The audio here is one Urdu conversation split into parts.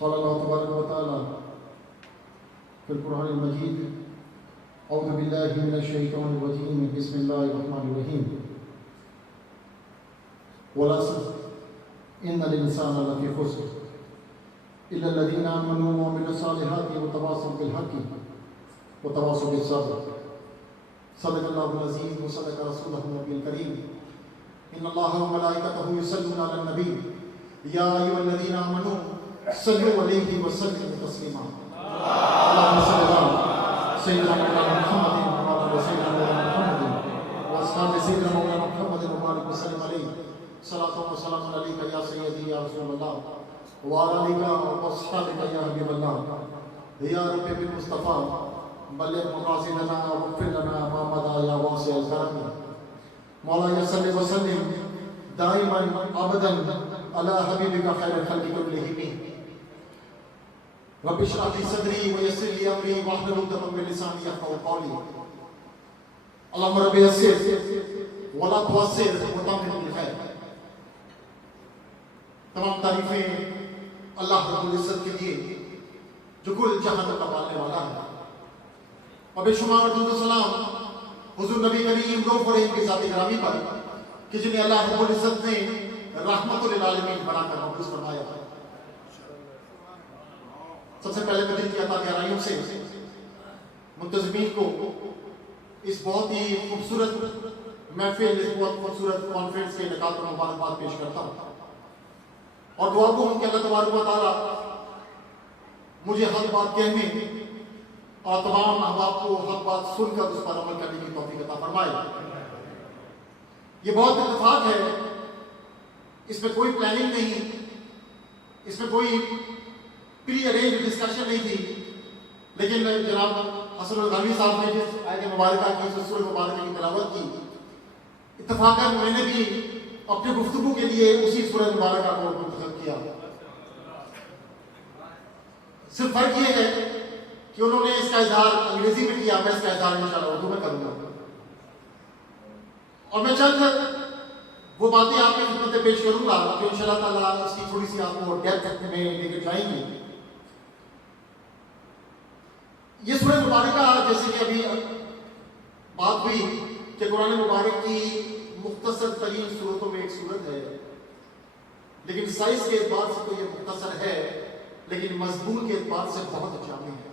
قال الله تبارك وتعالى في القرآن المجيد: أعوذ بالله من الشيطان الرجيم، بسم الله الرحمن الرحيم. والعصر إن الإنسان لفي خسر إلا الذين آمنوا وعملوا الصالحات وتواصوا بالحق وتواصوا بالصبر. صدق الله العظيم وصدق رسوله النبي الكريم. إن الله وملائكته يصلون على النبي يا أيها الذين آمنوا صلوا عليه وسلموا تسليما. اللهم صل على سيدنا مولانا محمد وعلى سيدنا مولانا محمد وأصحاب سيدنا مولانا محمد وبارك وسلم عليه. صلاة وسلام عليك يا سيدي يا رسول الله وعلى آلك وأصحابك يا حبيب الله. يا رب بالمصطفى بلغ مقاصدنا واغفر لنا ما مضى يا واسع الكرم. مولاي صل وسلم دائما ابدا على حبيبك خير الخلق كلهم. رب اشرح لي صدري ويسر لي امري واحلل عقدة من لساني يفقهوا قولي. اللهم رب يسر ولا تعسر وتمم بالخير. تمام تعریفیں اللہ رب العزت کے لیے جو کل جہان کا پالنے والا ہے، اور بے شمار درود و سلام حضور نبی کریم روح اور ان کی ذات گرامی پر کہ جنہیں اللہ رب العزت نے رحمت للعالمین بنا کر مبعوث فرمایا. سب سے پہلے مدین کی عطا گہرائیوں سے منتظمین کو اس بہت ہی خوبصورت محفل، اس بہت خوبصورت کانفرنس کے انعقاد پر مبارکباد پیش کرتا ہوں، اور دعا کو ہوں کہ اللہ تبارک و تعالیٰ مجھے حق بات کہنے اور تمام احباب کو حق بات سن کر اس پر عمل کرنے کی توفیق عطا فرمائے. یہ بہت اتفاق ہے، اس میں کوئی پلاننگ نہیں، اس میں کوئی پری ارینج ڈسکشن نہیں تھی، لیکن جناب حسن الغالوی صاحب نے جس آیت مبارکہ کی، اس سورہ مبارکہ کی تلاوت کی، اتفاقاً میں نے بھی اپنی گفتگو کے لیے اسی سورہ مبارکہ کو منتخب کیا. صرف فرق یہ ہے کہ انہوں نے اس کا اظہار انگریزی میں کیا، میں اس کا اظہار انشاءاللہ اردو میں کروں گا، اور میں چند وہ باتیں آپ کی خدمت میں پیش کروں گا جو انشاءاللہ تعالیٰ اس کی تھوڑی سی آپ کو ڈیپتھ میں لے کے جائیں گے. یہ سورہ مبارکہ جیسے کہ ابھی بات ہوئی کہ قرآن مبارک کی مختصر ترین صورتوں میں ایک صورت ہے، لیکن سائز کے اعتبار سے تو یہ مختصر ہے، لیکن مضمون کے اعتبار سے بہت جامع ہے.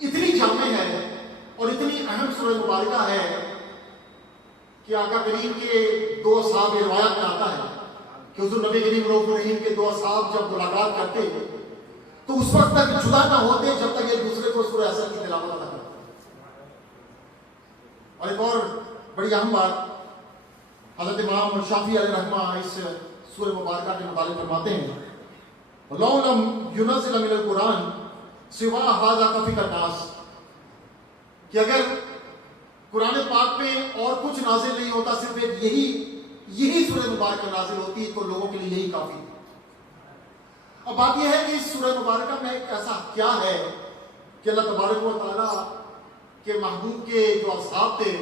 اتنی جامع ہے اور اتنی اہم سورہ مبارکہ ہے کہ آقا کریم کے دو اصحاب، روایت میں آتا ہے کہ حضور نبی کریم رؤوف الرحیم کے دو اصحاب جب ملاقات کرتے تو اس وقت تک جدا نہ ہوتے جب تک ایک دوسرے کو سورہ اثر کی تلاوت نہ کرتے. اور ایک اور بڑی اہم بات حضرت امام شافعی علیہ رحمہ اس سورہ مبارکہ کے متعلق فرماتے ہیں: لَوْ لَمْ يُنَزِّلَ مِنَ الْقُرْآنِ سِوَا هَذَا كَفِيَ النَّاسِ، کہ اگر قرآن پاک میں اور کچھ نازل نہیں ہوتا، صرف ایک یہی سورہ مبارکہ نازل ہوتی تو لوگوں کے لیے یہی کافی. اب بات یہ ہے کہ اس سورہ مبارکہ میں ایک ایسا کیا ہے کہ اللہ تبارک و تعالیٰ کے محبوب کے جو اصحاب تھے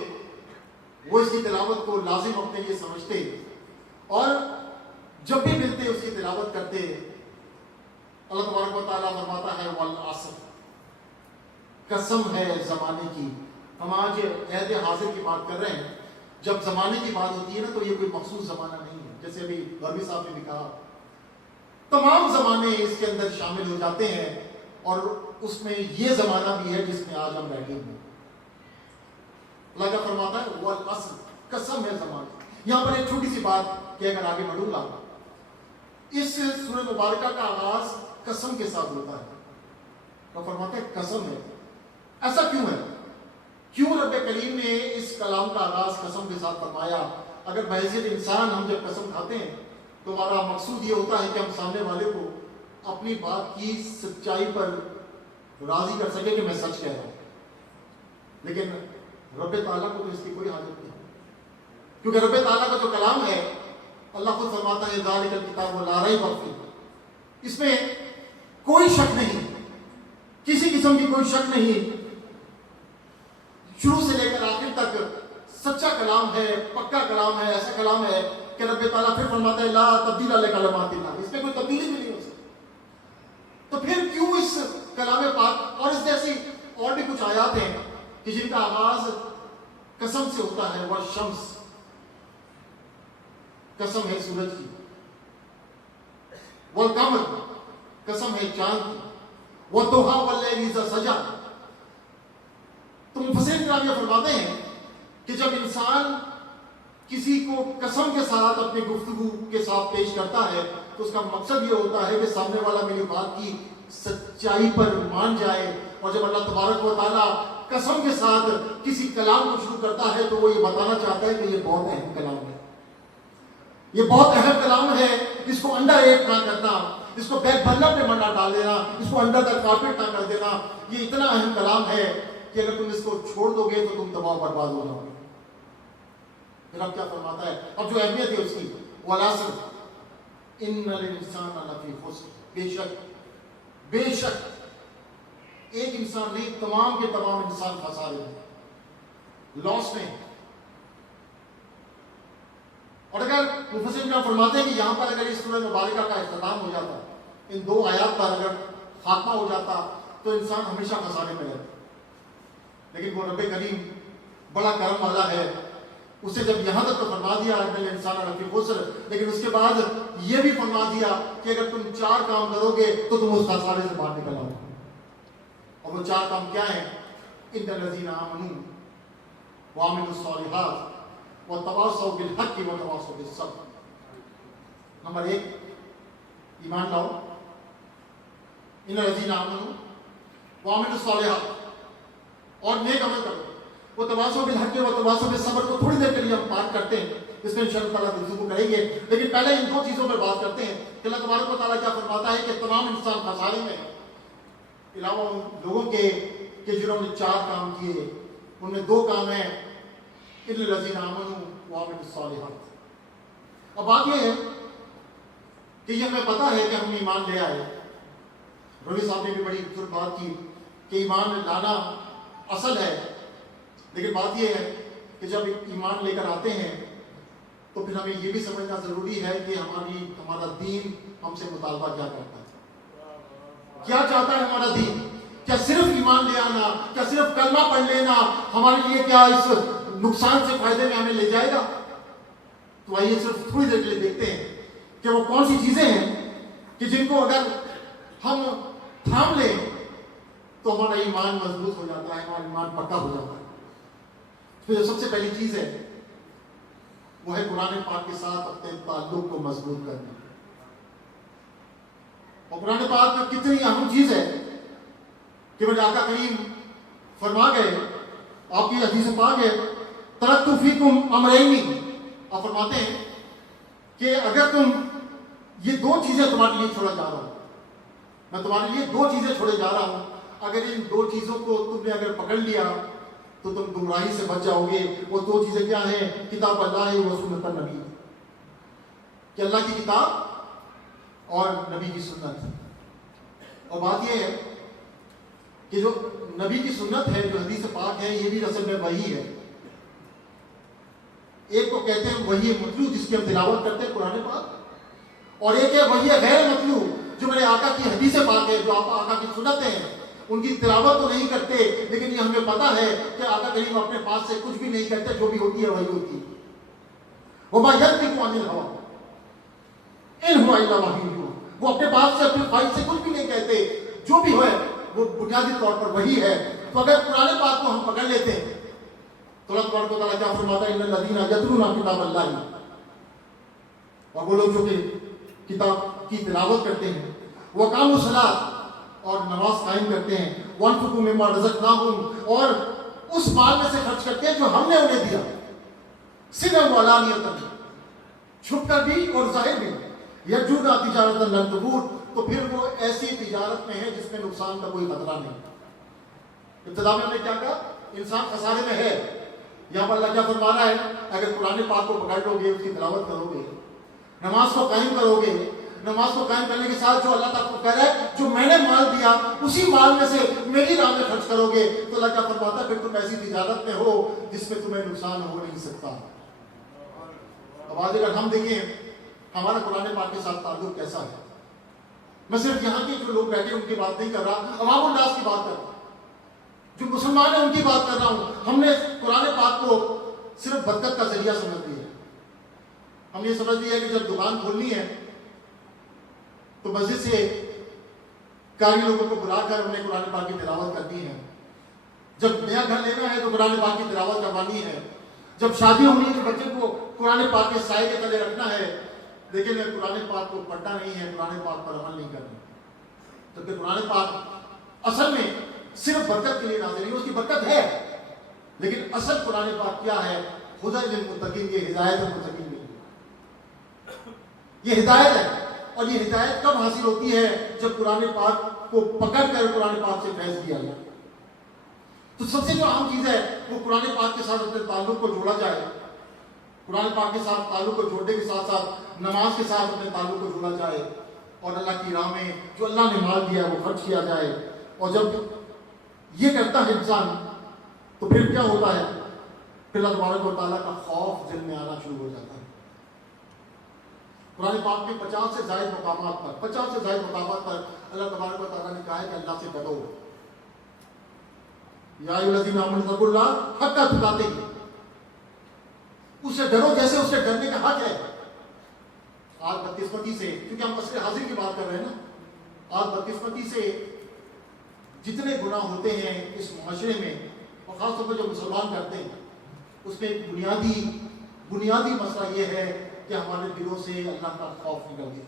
وہ اس کی تلاوت کو لازم اپنے لیے سمجھتے اور جب بھی ملتے اس کی تلاوت کرتے. اللہ تبارک و تعالیٰ فرماتا ہے: والعصر، قسم ہے زمانے کی. ہم آج عہد حاضر کی بات کر رہے ہیں. جب زمانے کی بات ہوتی ہے نا تو یہ کوئی مخصوص زمانہ نہیں ہے، جیسے ابھی غربی صاحب نے بھی کہا تمام زمانے اس کے اندر شامل ہو جاتے ہیں، اور اس میں یہ زمانہ بھی ہے جس میں آج ہم بیٹھے ہیں. اللہ کا فرماتا ہے والعصر، قسم ہے زمانے. یہاں پر ایک چھوٹی سی بات کہ اگر آگے بڑھوں گا، اس سورہ مبارکہ کا آغاز قسم کے ساتھ ہوتا ہے. تو فرماتے ہیں قسم ہے. ایسا کیوں ہے؟ کیوں رب کریم نے اس کلام کا آغاز قسم کے ساتھ فرمایا؟ اگر بحیثیت انسان ہم جب قسم کھاتے ہیں تو ہمارا مقصود یہ ہوتا ہے کہ ہم سامنے والے کو اپنی بات کی سچائی پر راضی کر سکے کہ میں سچ کہہ رہا ہوں. لیکن رب تعالیٰ کو تو اس کی کوئی حاجت نہیں، کیونکہ رب تعالیٰ کا جو کلام ہے اللہ خود فرماتا ہے ذالک الکتاب لا ریب فیہ، اس میں کوئی شک نہیں، کسی قسم کی کوئی شک نہیں، شروع سے لے کر آخر تک سچا کلام ہے، پکا کلام ہے. ایسا کلام ہے کہ رب تعالیٰ پھر فرماتا ہے لا تبدیل لکلمات اللہ، اس میں کوئی تبدیلی بھی نہیں ہو سکتی. کہ جن کا آغاز قسم سے ہوتا ہے، وہ شمس، قسم ہے سورج کی، والقمر، قسم ہے چاند کی، والضحیٰ واللیل اذا سجا۔ تو مفسرین کرام یہ فرماتے ہیں کہ جب انسان کسی کو قسم کے ساتھ اپنی گفتگو کے ساتھ پیش کرتا ہے تو اس کا مقصد یہ ہوتا ہے کہ سامنے والا میری بات کی سچائی پر مان جائے۔ اور جب اللہ تبارک و تعالیٰ قسم کے ساتھ کسی کلام کو شروع کرتا ہے تو وہ یہ بتانا چاہتا ہے کہ یہ بہت اہم کلام ہے، یہ بہت اہم کلام ہے، اس کو انڈر ایٹ نہ کرنا، اس کو بیک برنر پہ نہ ڈال دینا، اس کو انڈر دا کارپیٹ نہ کر دینا۔ یہ اتنا اہم کلام ہے کہ اگر تم اس کو چھوڑ دو گے تو تم تباہ و برباد ہو جاؤ گے۔ پھر اب کیا فرماتا ہے، اب جو اہمیت ہے اس کی، والعصر ان الانسان لفی خسر، بے شک ایک انسان نہیں، تمام کے تمام انسان خسارے میں، لاس میں۔ اور اگر مفسرین کیا فرماتے ہیں کہ یہاں پر اگر اس سورہ مبارکہ کا اختتام ہو جاتا، ان دو آیات پر اگر خاتمہ ہو جاتا تو انسان ہمیشہ خسارے میں رہتا۔ لیکن وہ رب کریم بڑا کرم والا ہے، اسے جب یہاں تک تو فرما دیا ان الانسان لفی خسر، لیکن اس کے بعد یہ بھی فرما دیا کہ اگر تم 4 کام کرو گے تو تم اس خسارے سے باہر نکل آؤ۔ اور وہ 4 کام کیا ہیں؟ ان الذین آمنوا وعملوا الصالحات وتواصوا بالحق وتواصوا بالصبر۔ نمبر 1، ایمان لاؤ، ان الذین آمنوا وعملوا الصالحات، اور نیک عمل کرو، وتواصوا بالحق وتواصوا بالصبر کو تھوڑی دیر کے لیے ہم بات کرتے ہیں، اس میں انشاءاللہ تعالیٰ گفتگو کریں گے، لیکن پہلے ان 2 چیزوں پر بات کرتے ہیں کہ اللہ تبارک و تعالیٰ کیا فرماتا ہے کہ تمام انسان خسارے میں ہیں، علاوہ ان لوگوں کے کہ جنہوں نے 4 کام کیے، ان میں 2 کام ہیں الا الذین آمنوا وعملوا الصالحات۔ اب بات یہ ہے کہ یہ ہمیں پتہ ہے کہ ہم ایمان لے آئے، روی صاحب نے بھی بڑی خوبصورت بات کی کہ ایمان لانا اصل ہے، لیکن بات یہ ہے کہ جب ایمان لے کر آتے ہیں تو پھر ہمیں یہ بھی سمجھنا ضروری ہے کہ ہمارا دین ہم سے مطالبہ کیا کرتا ہے، کیا چاہتا ہے ہمارا دین۔ کیا صرف ایمان لے آنا، کیا صرف کلمہ پڑھ لینا ہمارے لیے کیا اس نقصان سے فائدے میں ہمیں لے جائے گا؟ تو آئیے صرف تھوڑی دیر کے لیے دیکھتے ہیں کہ وہ کون سی چیزیں ہیں کہ جن کو اگر ہم تھام لیں تو ہمارا ایمان مضبوط ہو جاتا ہے، ہمارا ایمان پکا ہو جاتا ہے۔ تو جو سب سے پہلی چیز ہے وہ ہے قرآن پاک کے ساتھ اپنے تعلق کو مضبوط کرنا۔ اور قرآن پاک میں کتنی اہم چیز ہے کہ میرے آقا کریم فرما گئے، آپ کی حدیث پاک ہے، ترکت فیکم امرین، آپ فرماتے ہیں کہ اگر تم یہ 2 چیزیں تمہارے لیے چھوڑا جا رہا ہوں، میں تمہارے لیے 2 چیزیں چھوڑے جا رہا ہوں، اگر ان 2 چیزوں کو تم نے اگر پکڑ لیا تو تم گمراہی سے بچ جاؤ گے۔ وہ 2 چیزیں کیا ہیں؟ کتاب اللہ و سنت النبی، کہ اللہ کی کتاب اور نبی کی سنت۔ اور بات یہ ہے کہ جو نبی کی سنت ہے، جو حدیث پاک ہے، یہ بھی اصل میں وحی ہے۔ ایک کو کہتے ہیں وحی متلو جس کی ہم تلاوت کرتے ہیں قرآن پاک، اور ایک ہے وحی غیر متلو جو میرے آقا کی حدیث پاک ہے، جو آپ آقا کی سنتیں ہیں، ان کی تلاوت تو نہیں کرتے لیکن یہ ہمیں پتہ ہے کہ آقا کریم اپنے پاس سے کچھ بھی نہیں کرتے، جو بھی ہوتی ہے وہی ہوتی ہے۔ وَمَا يَنطِقُ عَنِ الْهَوَىٰ إِنْ هُوَ إِلَّا وَحْيٌ يُوحَىٰ، وہ اپنے پاس سے اپنی خواہش سے کچھ بھی نہیں کہتے، جو بھی ہے وہ بنیادی طور پر وہی ہے۔ تو اگر قرآن پاک کو ہم پکڑ لیتے ہیں تو اللہ تبارک و تعالیٰ کیا فرماتا ہے؟ إِنَّ الَّذِينَ يَتْلُونَ كِتَابَ اللَّهِ، اور وہ لوگ جو کہ کتاب کی تلاوت کرتے ہیں، وَأَقَامُوا الصَّلَاةَ، اور نماز قائم کرتے ہیں، وَأَنفِقُوا مِمَّا رَزَقْنَاهُمْ، اور اس مال میں سے خرچ کرتے ہیں جو ہم نے انہیں دیا، سِرًّا وَعَلَانِيَةً، چھپ کر بھی اور ظاہر بھی، يَرْجُونَ تِجَارَةً لَن تَبُورَ، تو پھر وہ ایسی تجارت میں ہے جس میں نقصان کا کوئی خطرہ نہیں۔ ابتدا میں ہم نے کیا کہا؟ انسان خسارے میں ہے۔ یہاں پر اللہ کیا فرما رہا ہے؟ اگر قرآن پاک کو پکڑ لو گے، اس کی تلاوت کرو گے، نماز کو قائم کرو گے، نماز کو قائم کرنے کے ساتھ جو اللہ تعالیٰ کو کہہ رہا ہے جو میں نے مال دیا اسی مال میں سے میری راہ میں خرچ کرو گے، تو اللہ کیا فرماتا ہے؟ پھر تم ایسی تجارت میں ہو جس میں تمہیں نقصان ہو نہیں سکتا۔ اب آج اگر ہم دیکھیں ہمارا قرآن پاک کے ساتھ تعلق کیسا ہے، میں صرف یہاں کے جو لوگ بیٹھے ان کی بات نہیں کر رہا، عوام الناس کی بات کر رہا ہوں۔ جو مسلمان ہیں ان کی بات کر رہا ہوں. ہم نے قرآن پاک کو صرف برکت کا ذریعہ سمجھ لیا. ہم یہ سمجھ لیا کہ جب دکان کھولنی ہے تو مسجد سے کاری لوگوں کو بلا کر انہیں قرآن پاک کی تلاوت کرنی ہے. جب نیا گھر لینا ہے تو قرآن پاک کی تلاوت کروانی ہے. جب شادی ہونی ہے تو بچے کو قرآن پاک کے سائے کے تلے رکھنا ہے. لیکن قرآن پاک کو پڑھنا نہیں ہے, قرآن پاک پر عمل نہیں کرنا. کیونکہ قرآن پاک اصل میں صرف برکت کے لیے نازل نہیں, اس کی برکت ہے, لیکن اصل قرآن پاک کیا ہے؟ ہدی للمتقین, یہ ہدایت المتقین نہیں. یہ ہدایت ہے. اور یہ ہدایت کب حاصل ہوتی ہے؟ جب قرآن پاک کو پکڑ کر قرآن پاک سے فیض کیا جائے. تو سب سے جو اہم چیز ہے وہ قرآن پاک کے ساتھ اپنے تعلق کو جوڑا جائے. قرآن پاک کے ساتھ تعلق کو جوڑنے کے ساتھ ساتھ نماز کے ساتھ اپنے تعلق کو جوڑا جائے, اور اللہ کی راہ میں جو اللہ نے مال دیا ہے وہ خرچ کیا جائے. اور جب یہ کرتا ہے انسان تو پھر کیا ہوتا ہے؟ پھر اللہ تبارک و تعالیٰ کا خوف دل میں آنا شروع ہو جاتا ہے. قرآن پاک میں 50 سے زائد مقامات پر اللہ تبارک و تعالیٰ نے کہا ہے کہ اللہ سے ڈرو. یا ایھا الذین آمنوا اتقوا اللہ حق تقاتہ, اس سے ڈرو جیسے اس سے ڈرنے کا حق ہے. آج بدقسمتی سے, کیونکہ ہم عصر حاضر کی بات کر رہے ہیں نا, آج بدقسمتی سے جتنے گناہ ہوتے ہیں اس معاشرے میں, اور خاص طور پر جو مسلمان کرتے ہیں, اس میں ایک بنیادی مسئلہ یہ ہے کہ ہمارے دلوں سے اللہ کا خوف نکل گیا.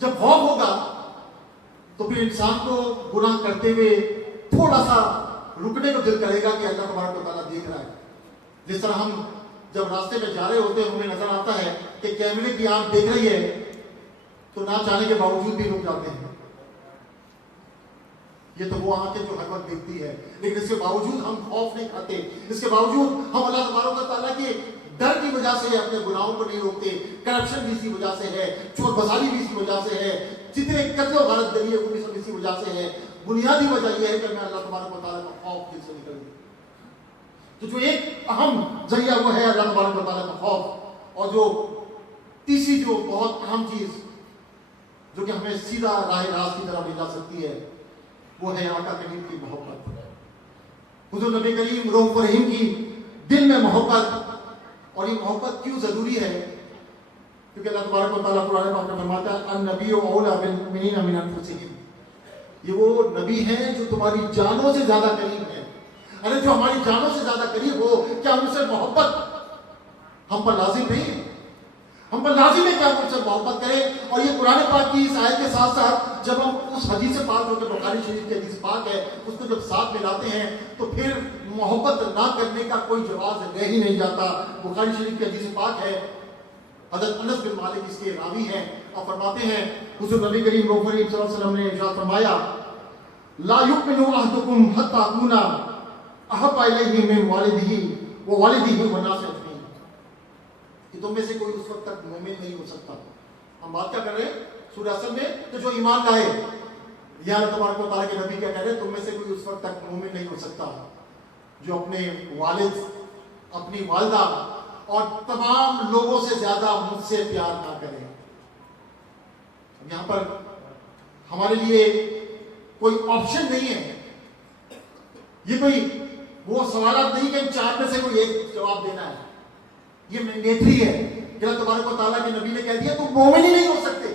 جب خوف ہوگا تو پھر انسان کو گناہ کرتے ہوئے تھوڑا سا رکنے کو دل کرے گا کہ اللہ تبارک و تعالیٰ دیکھ رہا ہے. جس طرح ہم جب راستے میں جا رہے ہوتے ہیں, ہمیں نظر آتا ہے کہ کیمرے کی آنکھ دیکھ رہی ہے تو نہ چاہنے کے باوجود بھی رک جاتے ہیں. یہ تو وہ آنکھ ہے جو ہر وقت دیکھتی ہے, لیکن اس کے باوجود ہم خوف نہیں کھاتے. اس کے باوجود ہم اللہ تبارک و تعالیٰ کے ڈر کی وجہ سے اپنے گناہوں کو نہیں روکتے. کرپشن بھی اسی وجہ سے ہے, چور بازاری بھی اسی وجہ سے ہے, جتنے قتل و غارت دلی ہے وہ بھی سب اسی وجہ سے ہے. بنیادی وجہ یہ ہے کہ میں اللہ تبارک و تعالیٰ کا خوف دل سے نکل گیا. تو جو ایک اہم ذریعہ وہ ہے اللہ تبارک و تعالیٰ کا خوف. اور جو تیسری جو بہت اہم چیز جو کہ ہمیں سیدھا راہ راست کی طرف لے جا سکتی ہے وہ ہے آقا کریم کی محبت. حضور نبی کریم رؤوف رحیم کی دل میں محبت. اور یہ محبت کیوں ضروری ہے؟ کیونکہ اللہ تبارک و تعالیٰ قرآن پاک میں فرماتا ہے النبی اولیٰ بالمؤمنین من انفسہم. یہ وہ نبی ہیں جو تمہاری جانوں سے زیادہ قریب ہیں. ارے جو ہماری جانوں سے زیادہ قریب ہو, کیا ان سے محبت ہم پر لازم نہیں ہے؟ ہم پر لازم ہے کہ ہم ان سے محبت کریں. اور یہ قرآن پاک کی اس آیت کے ساتھ ساتھ جب ہم اس حدیث پاک جو کہ بخاری شریف کی حدیث پاک ہے اس کو جب ساتھ ملاتے ہیں تو پھر محبت نہ کرنے کا کوئی جواز رہ ہی نہیں جاتا. بخاری شریف کی حدیث پاک ہے, حضرت انس بن مالک اس کے راوی ہیں, اور فرماتے ہیں حضور نبی کریم رؤوف رحیم صلی اللہ علیہ وسلم نے ارشاد فرمایا لا یؤمن احدکم حتی اکون احب الیہ من والدہ ووالدہ والناس اجمعین. کہ تم میں سے کوئی اس وقت تک مومن نہیں ہو سکتا. ہم بات کیا کر رہے ہیں سورہ اصل میں, تو جو ایمان لائے, یا اللہ تبارک و تعالیٰ کے نبی کیا کہہ رہے ہیں, تم میں سے کوئی اس وقت تک مومن نہیں ہو سکتا جو اپنے والد, اپنی والدہ اور تمام لوگوں سے زیادہ مجھ سے پیار نہ کرے. یہاں پر ہمارے لیے کوئی آپشن نہیں ہے, یہ کوئی وہ سوالات نہیں کہ ان چار میں سے کوئی ایک جواب دینا ہے. یہ مینڈیٹری ہے کہ اللہ تبارک و تعالیٰ کے نبی نے کہہ دیا تم مومن ہی نہیں ہو سکتے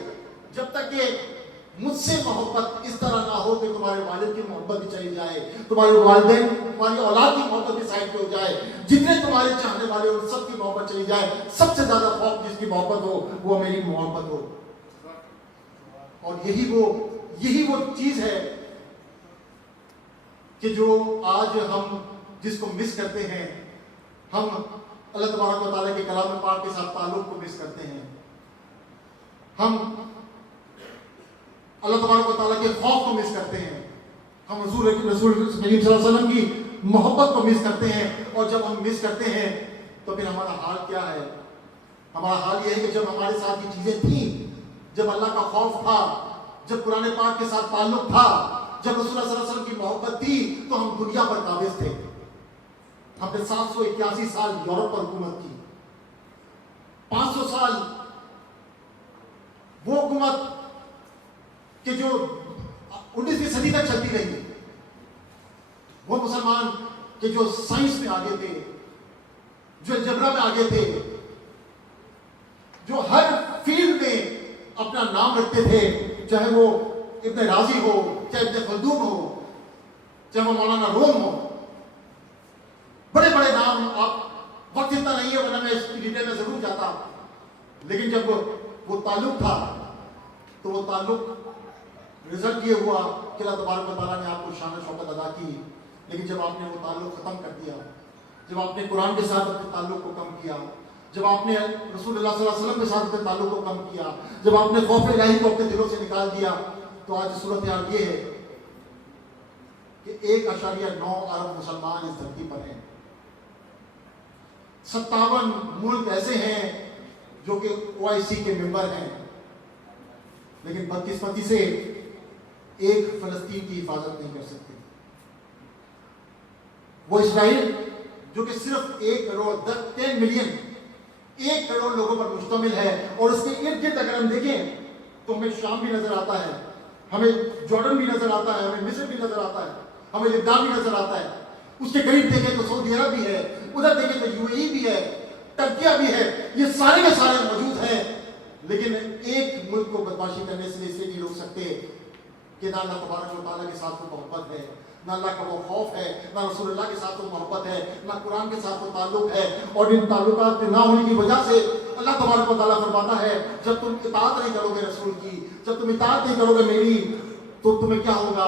جب تک کہ مجھ سے محبت اس طرح نہ ہو کہ تمہارے والد کی محبت بھی چلی جائے, تمہارے والدین, تمہاری اولاد کی محبت بھی سائڈ پہ ہو جائے, جتنے تمہارے چاہنے والے ان سب کی محبت چلی جائے. سب سے زیادہ خوف جس کی محبت ہو وہ میری محبت ہو. اور یہی وہ چیز ہے کہ جو آج ہم جس کو مس کرتے ہیں. ہم اللہ تبارک و تعالیٰ کے کلام پاک کے ساتھ تعلق کو مس کرتے ہیں. ہم اللہ تبارک و تعالیٰ کے خوف کو مس کرتے ہیں. ہم رسول کریم صلی اللہ علیہ وسلم کی محبت کو مس کرتے ہیں. اور جب ہم مس کرتے ہیں تو پھر ہمارا حال کیا ہے؟ ہمارا حال یہ ہے کہ جب ہمارے ساتھ یہ چیزیں تھیں, جب اللہ کا خوف تھا, جب قرآن پاک کے ساتھ تعلق تھا, جب رسول اللہ صلی اللہ علیہ وسلم کی محبت تھی, تو ہم دنیا پر قابض تھے. ہم نے 781 سال یورپ پر حکومت کی, 500 سال وہ حکومت کہ جو 19ویں صدی تک چلتی رہی. وہ مسلمان کہ جو سائنس میں آگے تھے، جو الجبرا میں آگے تھے، جو ہر فیلڈ میں اپنا نام رکھتے تھے، چاہے وہ ابن رازی ہو، چاہے ابن خلدون ہو، چاہے وہ مولانا روم ہو، بڑے بڑے نام. آپ وقت اتنا نہیں ہے ورنہ میں اس کی ڈیٹیل میں ضرور جاتا، لیکن جب وہ تعلق تھا تو وہ تعلق رزلٹ یہ ہوا کہ اللہ تبارک و تعالیٰ نے آپ کو شان و شوکت ادا کی. لیکن جب آپ نے وہ تعلق ختم کر دیا، جب آپ نے قرآن کے ساتھ اپنے تعلق کو کم کیا، جب آپ نے رسول اللہ صلی اللہ علیہ وسلم کے ساتھ اپنے تعلق کو کم کیا، جب آپ نے خوف الہی کو اپنے دلوں سے نکال دیا، تو آج صورتحال یہ ہے کہ 1.9 ارب مسلمان اس دھرتی پر ہیں. 57 ملک ایسے ہیں جو کہ OIC کے ممبر ہیں، لیکن بدقسمتی سے ایک فلسطین کی حفاظت نہیں کر سکتے. وہ اسرائیل جو کہ صرف 1 کروڑ 10 ملین 1 کروڑ لوگوں پر مشتمل ہے، اور اس کے ارد گرد اگر ہم دیکھیں تو ہمیں شام بھی نظر آتا ہے، ہمیں جارڈن بھی نظر آتا ہے، ہمیں مصر بھی نظر آتا ہے، ہمیں لبنان بھی نظر آتا ہے. اس کے قریب دیکھیں تو سعودی عرب بھی ہے، ادھر دیکھیں تو UAE بھی ہے، ترکیہ بھی ہے. یہ سارے کے سارے موجود ہیں، لیکن ایک ملک کو بدماشی کرنے سے اسے نہیں روک سکتے کہ نہ اللہ تبارک و تعالیٰ کے ساتھ وہ محبت ہے، نہ اللہ کا وہ خوف ہے، نہ رسول اللہ کے ساتھ وہ محبت ہے، نہ قرآن کے ساتھ وہ تعلق ہے. اور ان تعلقات کے نہ ہونے کی وجہ سے اللہ تبارک و تعالیٰ فرماتا ہے جب تم اطاعت نہیں کرو گے رسول کی، جب تم اطاعت نہیں کرو گے میری، تو تمہیں کیا ہوگا؟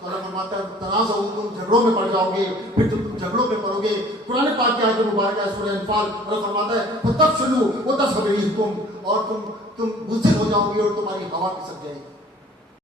تو اللہ فرماتا ہے تنازع، تم جھگڑوں میں پڑ جاؤ گے، پھر تم جھگڑوں میں پڑو گے. قرآن پاک کی آیت مبارکہ ہے سورہ انفال، اللہ فرماتا ہے فَتَفْشَلُوا وَتَذْهَبَ رِيحُكُمْ، اور تم بزدل ہو جاؤ گے اور تمہاری ہوا پھسل جائے گی.